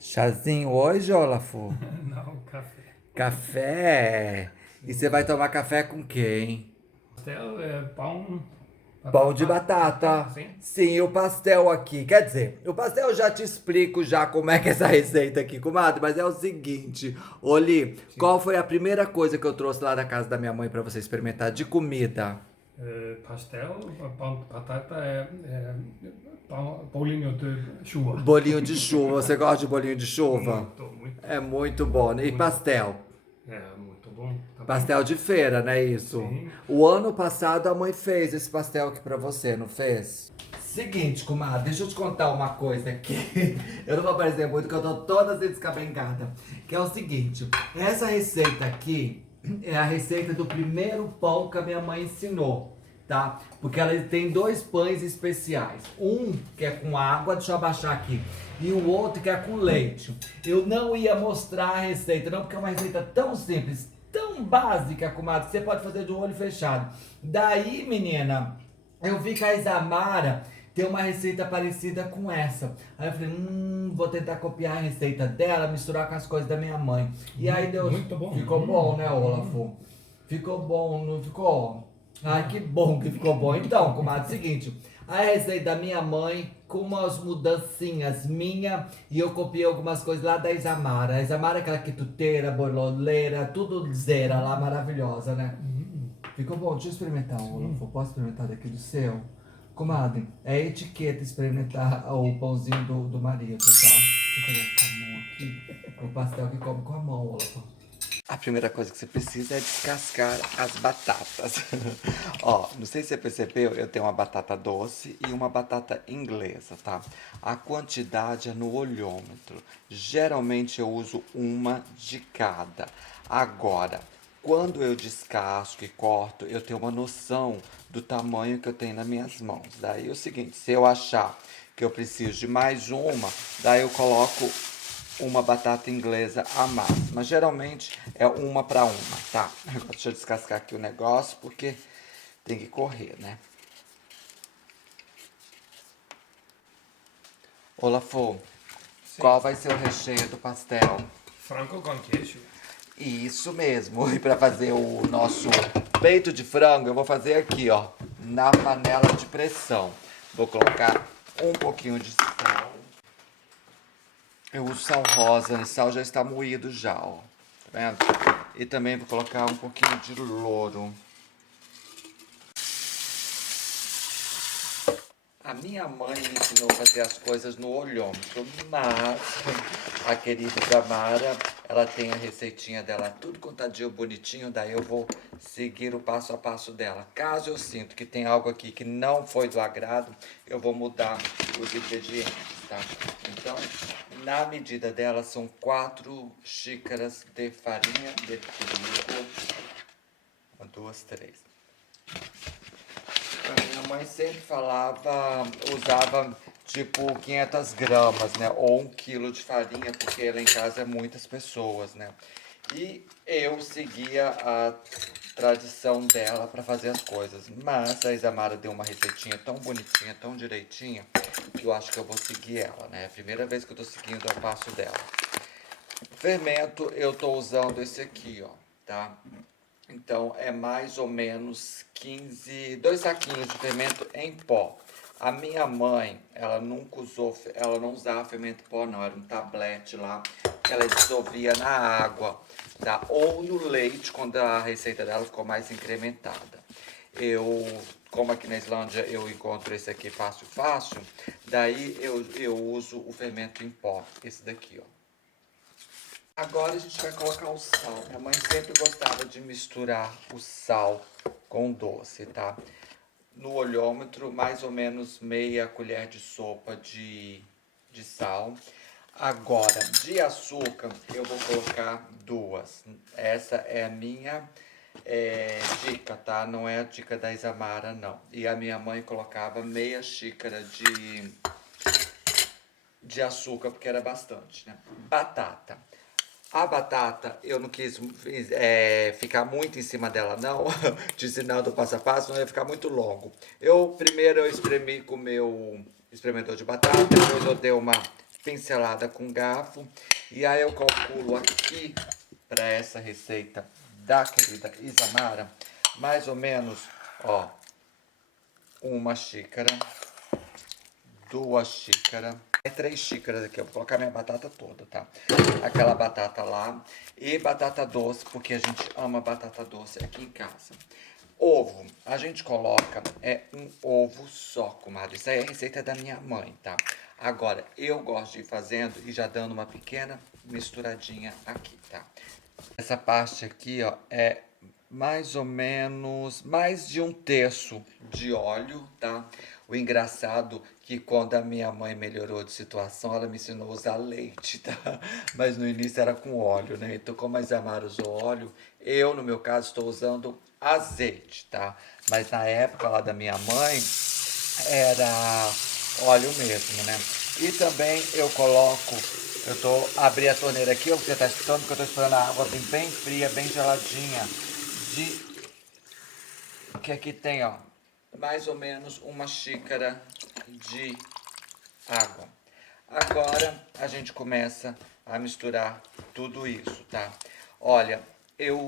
Chazinho hoje, Olafo? Não, café. Café? E você vai tomar café com quem? Pastel é pão, Pão de batata, batata. sim. Sim, o pastel aqui. Quer dizer, o pastel eu já te explico já como é que é essa receita aqui, comadre. Mas é o seguinte, Oli, Sim. qual foi a primeira coisa que eu trouxe lá da casa da minha mãe pra você experimentar de comida? Pastel, pão de batata bolinho de chuva. Bolinho de chuva. Você gosta de bolinho de chuva? Muito, muito, É muito bom, né? E muito. pastel? É muito bom também. Pastel de feira, não é isso? Sim. O ano passado a mãe fez esse pastel aqui pra você, não fez? Seguinte, comadre, deixa eu te contar uma coisa aqui. Eu não vou aparecer muito, porque eu tô toda assim descabengada. Que é o seguinte, essa receita aqui é a receita do primeiro pão que a minha mãe ensinou, tá? Porque ela tem dois pães especiais. Um que é com água, deixa eu abaixar aqui. E o outro que é com leite. Eu não ia mostrar a receita, não, porque é uma receita tão simples, tão básica, comadre, que você pode fazer de olho fechado. Daí, menina, eu vi que a Isamara tem uma receita parecida com essa. Aí eu falei, vou tentar copiar a receita dela, misturar com as coisas da minha mãe. E aí deu. Muito bom. Ficou bom, né, Olafo? Ficou bom, não ficou? Ai, que bom que ficou bom. Então, comadre, seguinte. A receita da minha mãe, com umas mudancinhas minha, e eu copiei algumas coisas lá da Isamara. A Isamara é aquela quituteira, bololeira, tudo zera lá, maravilhosa, né? Ficou bom, deixa eu experimentar, Sim. Olafo. Posso experimentar daqui do seu? Comadre, é etiqueta experimentar o pãozinho do marido, tá? Deixa eu pegar com a mão aqui. O pastel que come com a mão, Olafo. A primeira coisa que você precisa é descascar as batatas. Ó, não sei se você percebeu, eu tenho uma batata doce e uma batata inglesa, tá? A quantidade é no olhômetro. Geralmente eu uso uma de cada. Agora, quando eu descasco e corto, eu tenho uma noção do tamanho que eu tenho nas minhas mãos. Daí é o seguinte, se eu achar que eu preciso de mais uma, daí eu coloco uma batata inglesa a mais. Mas geralmente é uma para uma, tá? Agora deixa eu descascar aqui o negócio, porque tem que correr, né? Olafô, Sim. qual vai ser o recheio do pastel? Frango com queijo. Isso mesmo. E para fazer o nosso peito de frango, eu vou fazer aqui, ó, na panela de pressão. Vou colocar um pouquinho de sal. Eu uso sal rosa, esse sal já está moído já, ó. Tá vendo? E também vou colocar um pouquinho de louro. A minha mãe me ensinou a fazer as coisas no olhômetro, mas a querida Damara, ela tem a receitinha dela tudo contadinho, bonitinho, daí eu vou seguir o passo a passo dela. Caso eu sinto que tem algo aqui que não foi do agrado, eu vou mudar os ingredientes, tá? Então, na medida dela, são 4 xícaras de farinha de trigo. Uma, duas, três. A minha mãe sempre falava, usava tipo 500 gramas, né? Ou 1 quilo de farinha, porque lá em casa é muitas pessoas, né? E eu seguia a tradição dela para fazer as coisas. Mas a Isamara deu uma receitinha tão bonitinha, tão direitinha, que eu acho que eu vou seguir ela, né? É a primeira vez que eu tô seguindo o passo dela. Fermento, eu tô usando esse aqui, ó, tá? Então é mais ou menos 15, 2 saquinhos de fermento em pó. A minha mãe, ela nunca usou, ela não usava fermento em pó, não, era um tablete lá que ela dissolvia na água, tá? Ou no leite, quando a receita dela ficou mais incrementada. Eu, como aqui na Islândia eu encontro esse aqui fácil, fácil, daí eu uso o fermento em pó, esse daqui, ó. Agora a gente vai colocar o sal. Minha mãe sempre gostava de misturar o sal com o doce, tá? No olhômetro, mais ou menos meia colher de sopa de sal. Agora, de açúcar, eu vou colocar 2. Essa é a minha dica, tá? Não é a dica da Isamara, não. E a minha mãe colocava meia xícara de açúcar, porque era bastante, né? Batata. A batata, eu não quis ficar muito em cima dela, não, te ensinando passo a passo, não ia ficar muito longo. Primeiro eu espremi com o meu espremedor de batata, depois eu dei uma pincelada com garfo. E aí eu calculo aqui, para essa receita da querida Isamara, mais ou menos, ó, 1 xícara, 2 xícaras, 3 xícaras aqui. Eu vou colocar minha batata toda, tá? Aquela batata lá. E batata doce, porque a gente ama batata doce aqui em casa. Ovo, a gente coloca um ovo só, comadre. Isso aí é a receita da minha mãe, tá? Agora, eu gosto de ir fazendo e já dando uma pequena misturadinha aqui, tá? Essa parte aqui, ó, é mais ou menos mais de 1/3 de óleo, tá? O engraçado que quando a minha mãe melhorou de situação, ela me ensinou a usar leite, tá? Mas no início era com óleo, né? Então, como a Isamara usou óleo, eu, no meu caso, estou usando azeite, tá? Mas na época lá da minha mãe, era óleo mesmo, né? E também eu coloco, eu tô abri a torneira aqui, ó, você tá escutando que eu tô esperando a água bem fria, bem geladinha, que aqui tem, ó, mais ou menos 1 xícara de água. Agora a gente começa a misturar tudo isso, tá? Olha, eu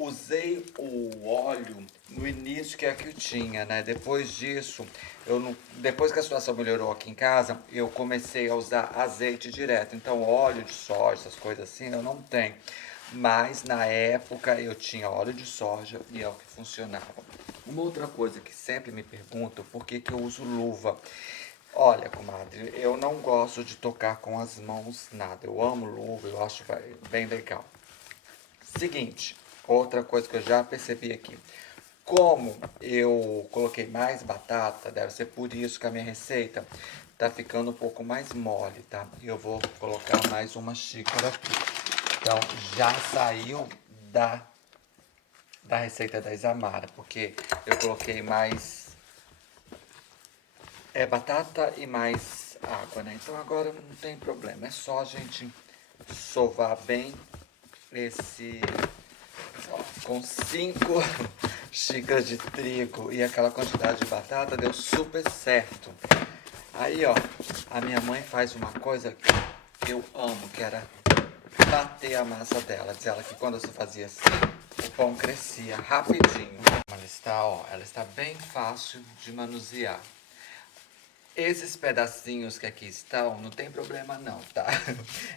usei o óleo no início que é que eu tinha, né? Depois disso, depois que a situação melhorou aqui em casa, eu comecei a usar azeite direto. Então, óleo de soja, essas coisas assim, eu não tenho. Mas na época eu tinha óleo de soja e é o que funcionava. Uma outra coisa que sempre me perguntam, por que que eu uso luva? Olha, comadre, eu não gosto de tocar com as mãos nada. Eu amo luva, eu acho bem legal. Seguinte, outra coisa que eu já percebi aqui. Como eu coloquei mais batata, deve ser por isso que a minha receita tá ficando um pouco mais mole, tá? Eu vou colocar mais 1 xícara aqui. Então, já saiu da receita da Isamara, porque eu coloquei mais batata e mais água, né? Então agora não tem problema, é só a gente sovar bem esse, ó, com 5 xícaras de trigo e aquela quantidade de batata deu super certo. Aí, ó, a minha mãe faz uma coisa que eu amo, que era bater a massa dela. Diz ela que quando você fazia assim, o pão crescia rapidinho. Ela está bem fácil de manusear. Esses pedacinhos que aqui estão, não tem problema não, tá?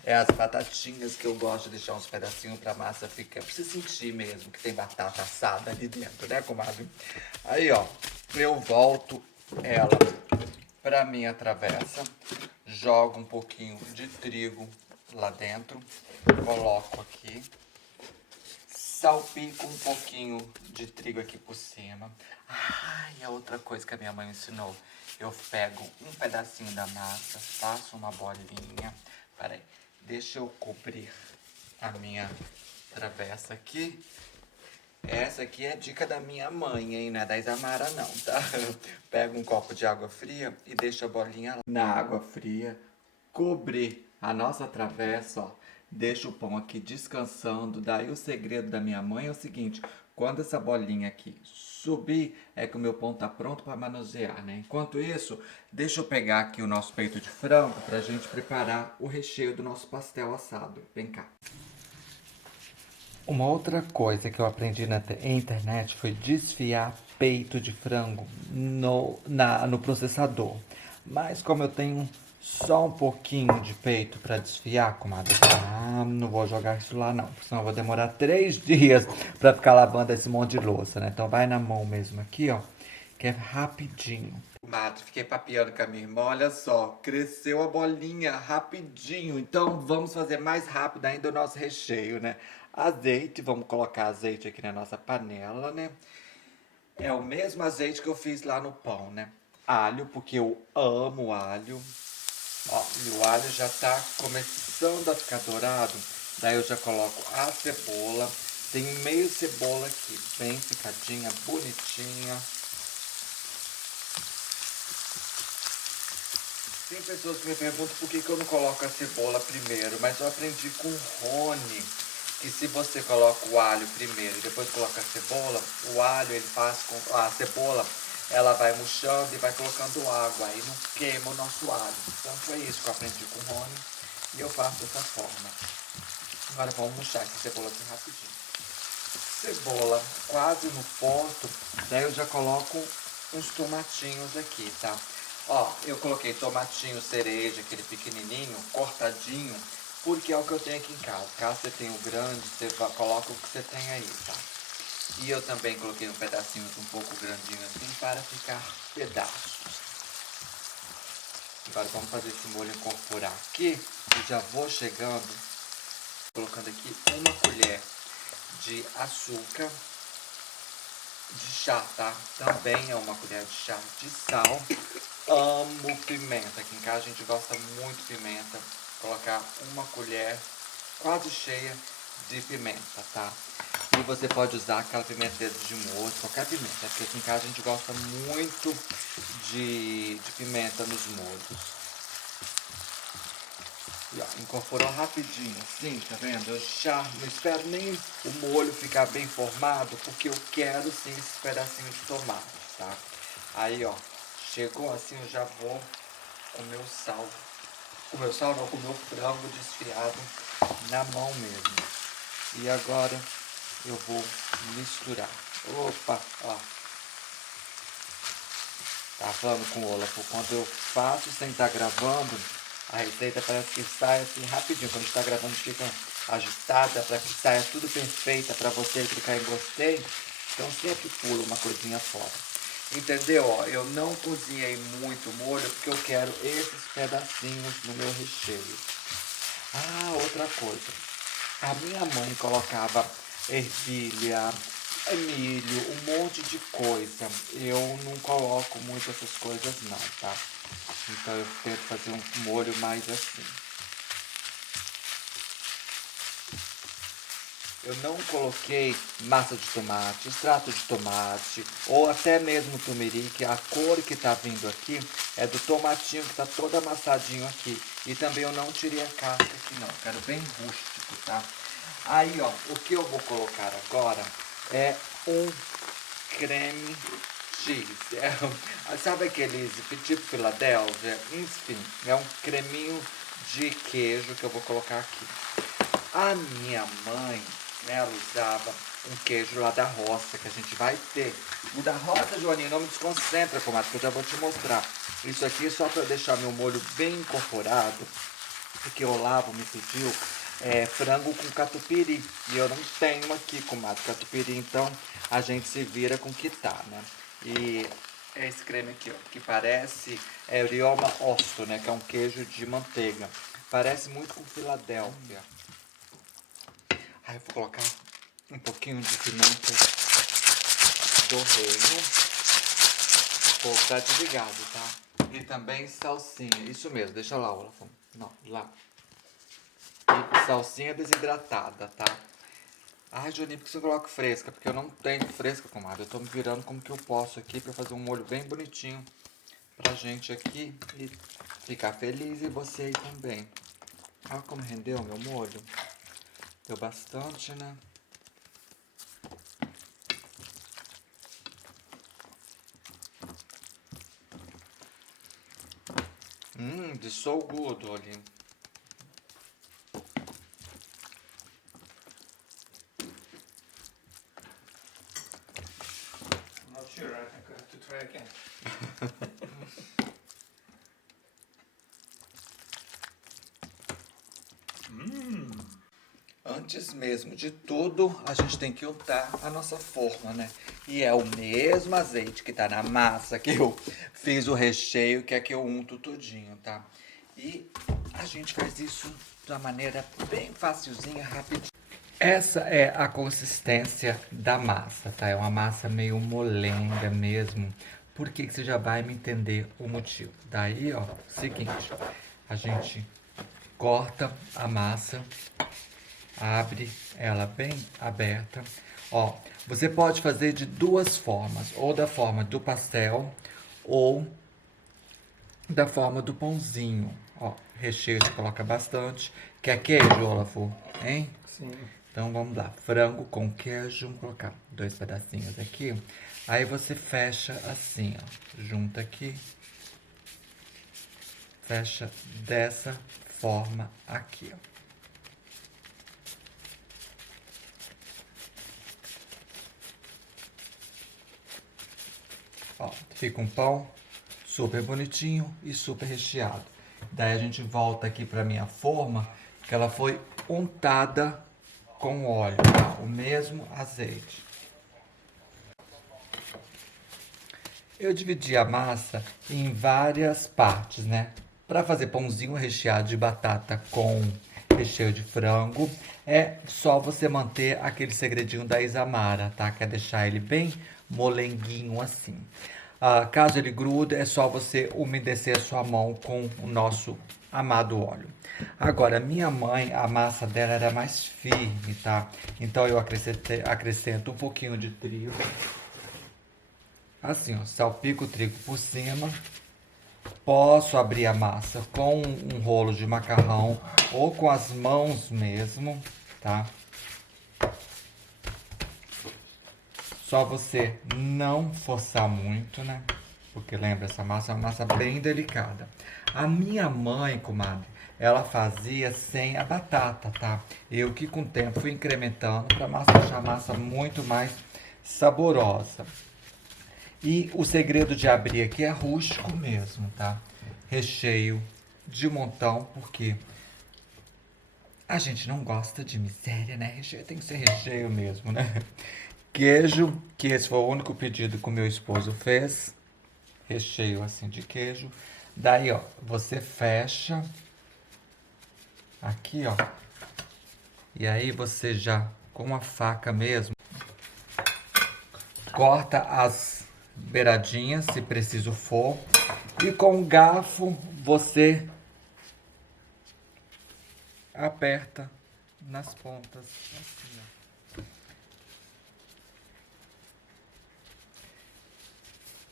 É as batatinhas que eu gosto de deixar uns pedacinhos pra massa ficar, pra você sentir mesmo que tem batata assada ali dentro, né, comadre? Aí, ó, eu volto ela pra minha travessa, jogo um pouquinho de trigo lá dentro, coloco aqui, salpico um pouquinho de trigo aqui por cima. E a outra coisa que a minha mãe ensinou, eu pego um pedacinho da massa, faço uma bolinha. Peraí, deixa eu cobrir a minha travessa aqui. Essa aqui é dica da minha mãe, hein? Não é da Isamara não, tá? Pego um copo de água fria e deixo a bolinha lá na água fria, cobrir a nossa travessa, ó. Deixa o pão aqui descansando. Daí o segredo da minha mãe é o seguinte: quando essa bolinha aqui subir, é que o meu pão tá pronto para manusear, né? Enquanto isso, deixa eu pegar aqui o nosso peito de frango pra gente preparar o recheio do nosso pastel assado. Vem cá. Uma outra coisa que eu aprendi na internet foi desfiar peito de frango no processador. Mas como eu tenho só um pouquinho de peito para desfiar, comadre, não vou jogar isso lá não, senão eu vou demorar 3 dias para ficar lavando esse monte de louça, né? Então vai na mão mesmo aqui, ó, que é rapidinho. Comadre, fiquei papeando com a minha irmã, olha só, cresceu a bolinha rapidinho. Então vamos fazer mais rápido ainda o nosso recheio, né? Azeite, vamos colocar azeite aqui na nossa panela, né? É o mesmo azeite que eu fiz lá no pão, né? Alho, porque eu amo alho. Ó, e o alho já tá começando a ficar dourado. Daí eu já coloco a cebola. Tem meio cebola aqui, bem picadinha, bonitinha. Tem pessoas que me perguntam por que eu não coloco a cebola primeiro, mas eu aprendi com o Rony que se você coloca o alho primeiro e depois coloca a cebola, o alho ele faz com a cebola ela vai murchando e vai colocando água, aí não queima o nosso alho. Então foi isso que eu aprendi com o Rony e eu faço dessa forma. Agora vamos murchar essa cebola aqui rapidinho. Cebola quase no ponto, daí eu já coloco uns tomatinhos aqui, tá? Ó, eu coloquei tomatinho cereja, aquele pequenininho, cortadinho, porque é o que eu tenho aqui em casa. Caso você tenha o grande, você coloca o que você tem aí, tá? E eu também coloquei um pedacinho um pouco grandinho assim, para ficar pedaços. Agora vamos fazer esse molho incorporar aqui, e já vou chegando, colocando aqui uma colher de açúcar, de chá, tá? Também é uma colher de chá de sal. Amo pimenta, aqui em casa a gente gosta muito de pimenta. Colocar uma colher quase cheia de pimenta, tá? E você pode usar aquela pimenta dedo de moço, qualquer pimenta, porque aqui em casa a gente gosta muito de pimenta nos molhos. E ó, incorporou rapidinho, assim, tá vendo? Eu já não espero nem o molho ficar bem formado, porque eu quero sim esses pedacinhos de tomate, tá? Aí, ó, chegou assim, eu já vou com o meu sal. Com o meu sal não, com o meu frango desfiado na mão mesmo. E agora eu vou misturar. Opa, ó. Tava falando com o Olaf, quando eu faço sem estar gravando, a receita parece que sai assim rapidinho. Quando está gravando fica agitada para que saia tudo perfeita para você clicar em gostei. Então sempre pulo uma coisinha fora. Entendeu? Ó, eu não cozinhei muito molho porque eu quero esses pedacinhos no meu recheio. Ah, outra coisa. A minha mãe colocava ervilha, milho, um monte de coisa. Eu não coloco muito essas coisas não, tá? Então eu tento fazer um molho mais assim. Eu não coloquei massa de tomate, extrato de tomate, ou até mesmo tumerique. A cor que tá vindo aqui é do tomatinho que tá todo amassadinho aqui. E também eu não tirei a casca aqui não, quero bem rústico, tá? Aí, ó, o que eu vou colocar agora é um creme cheese. Sabe aqueles tipo Philadelphia? Enfim, é um creminho de queijo que eu vou colocar aqui. A minha mãe, né, ela usava um queijo lá da roça, que a gente vai ter. O da roça, Joaninha, não me desconcentra, comadre, que eu já vou te mostrar. Isso aqui é só para deixar meu molho bem incorporado, porque o Olavo me pediu frango com catupiry. E eu não tenho aqui, comadre, catupiry, então a gente se vira com o que tá, né? E é esse creme aqui, ó, que parece Rioma Osto, né, que é um queijo de manteiga. Parece muito com Filadélfia. Aí eu vou colocar um pouquinho de pimenta do reino. O fogo tá desligado, tá? E também salsinha. Isso mesmo, deixa lá, Olaf. Não, lá. E salsinha desidratada, tá? Ai, Juninho, por que você coloca fresca? Porque eu não tenho fresca, comadre. Eu tô me virando como que eu posso aqui pra fazer um molho bem bonitinho pra gente aqui e ficar feliz e você aí também. Olha como rendeu meu molho. Deu bastante, né? This is so good, Oli. I'm not sure, I think I have to try again. Antes mesmo de tudo, a gente tem que untar a nossa forma, né? E é o mesmo azeite que tá na massa que eu fiz o recheio, que é que eu unto tudinho, tá? E a gente faz isso de uma maneira bem facilzinha, rapidinho. Essa é a consistência da massa, tá? É uma massa meio molenga mesmo. Por que que você já vai me entender o motivo? Daí, ó, seguinte, a gente corta a massa, abre ela bem aberta. Ó, você pode fazer de duas formas, ou da forma do pastel, ou da forma do pãozinho. Ó, recheio você coloca bastante. Quer queijo, Olafur? Hein? Sim. Então vamos lá, frango com queijo, vou colocar 2 pedacinhos aqui. Aí você fecha assim, ó, junta aqui, fecha dessa forma aqui, ó. Ó, fica um pão super bonitinho e super recheado. Daí a gente volta aqui para minha forma, que ela foi untada com óleo, tá? O mesmo azeite. Eu dividi a massa em várias partes, né? Para fazer pãozinho recheado de batata com recheio de frango, é só você manter aquele segredinho da Isamara, tá? Que é deixar ele bem molenguinho assim. Caso ele grude, é só você umedecer a sua mão com o nosso amado óleo. Agora, minha mãe, a massa dela era mais firme, tá? Então eu acrescento um pouquinho de trigo. Assim, ó, salpico o trigo por cima. Posso abrir a massa com um rolo de macarrão ou com as mãos mesmo, tá? Só você não forçar muito, né? Porque lembra, essa massa é uma massa bem delicada. A minha mãe, comadre, ela fazia sem a batata, tá? Eu que com o tempo fui incrementando para deixar a massa muito mais saborosa. E o segredo de abrir aqui é rústico mesmo, tá? Recheio de montão, porque a gente não gosta de miséria, né? Recheio tem que ser recheio mesmo, né? Queijo, que esse foi o único pedido que o meu esposo fez. Recheio assim de queijo. Daí, ó, você fecha aqui, ó. E aí você já, com a faca mesmo, corta as beiradinhas, se preciso for. E com o garfo você aperta nas pontas, assim, ó.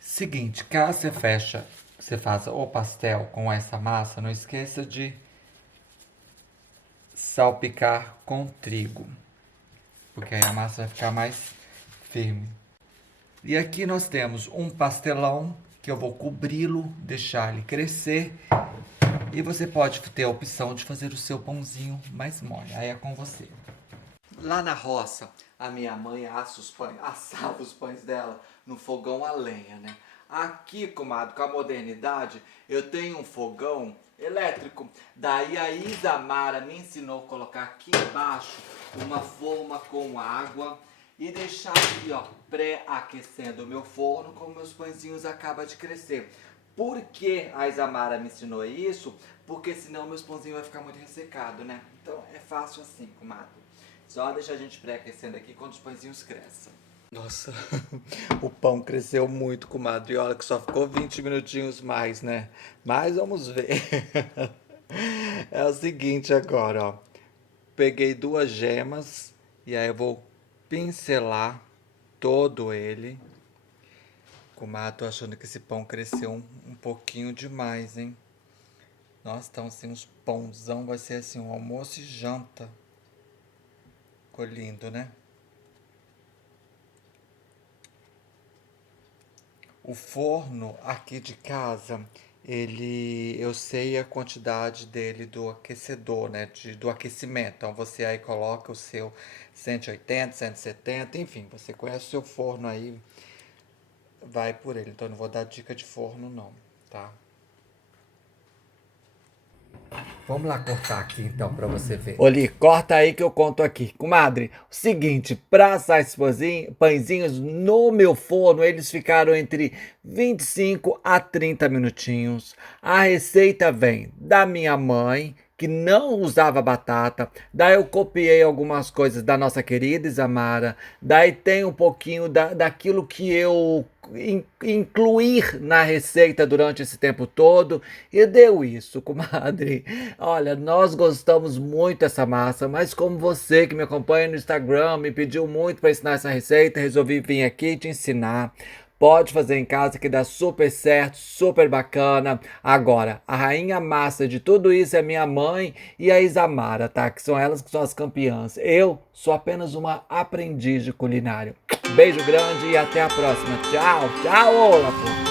Seguinte, caso você faça o pastel com essa massa, não esqueça de salpicar com trigo, porque aí a massa vai ficar mais firme. E aqui nós temos um pastelão que eu vou cobri-lo, deixar ele crescer. E você pode ter a opção de fazer o seu pãozinho mais mole, aí é com você. Lá na roça, a minha mãe assava os pães dela no fogão a lenha, né? Aqui, comadre, com a modernidade, eu tenho um fogão elétrico. Daí a Isamara me ensinou a colocar aqui embaixo uma forma com água e deixar aqui, ó, pré-aquecendo o meu forno, como meus pãezinhos acabam de crescer. Por que a Isamara me ensinou isso? Porque senão meus pãozinhos vai ficar muito ressecado, né? Então é fácil assim, comadre. Só deixa a gente pré-aquecendo aqui quando os pãezinhos crescem. Nossa, o pão cresceu muito, comadre. E olha que só ficou 20 minutinhos mais, né? Mas vamos ver. É o seguinte agora, ó. Peguei 2 gemas e aí eu vou pincelar todo ele. Comadre, tô achando que esse pão cresceu um pouquinho demais, hein? Nossa, então assim, uns pãozão vai ser assim, um almoço e janta. Ficou lindo, né? O forno aqui de casa, eu sei a quantidade dele do aquecedor, né? Do aquecimento. Então você aí coloca o seu 180, 170, enfim, você conhece o seu forno aí, vai por ele. Então eu não vou dar dica de forno não, tá? Vamos lá cortar aqui então pra você ver. Oli, corta aí que eu conto aqui. Comadre, o seguinte, pra assar esses pãezinhos no meu forno, eles ficaram entre 25 a 30 minutinhos. A receita vem da minha mãe, que não usava batata. Daí eu copiei algumas coisas da nossa querida Isamara. Daí tem um pouquinho daquilo que eu incluir na receita durante esse tempo todo. E deu isso, comadre. Olha, nós gostamos muito dessa massa, mas como você que me acompanha no Instagram me pediu muito para ensinar essa receita, resolvi vir aqui te ensinar. Pode fazer em casa que dá super certo, super bacana. Agora, a rainha master de tudo isso é minha mãe e a Isamara, tá? Que são elas que são as campeãs. Eu sou apenas uma aprendiz de culinária. Beijo grande e até a próxima. Tchau, tchau, Olafo!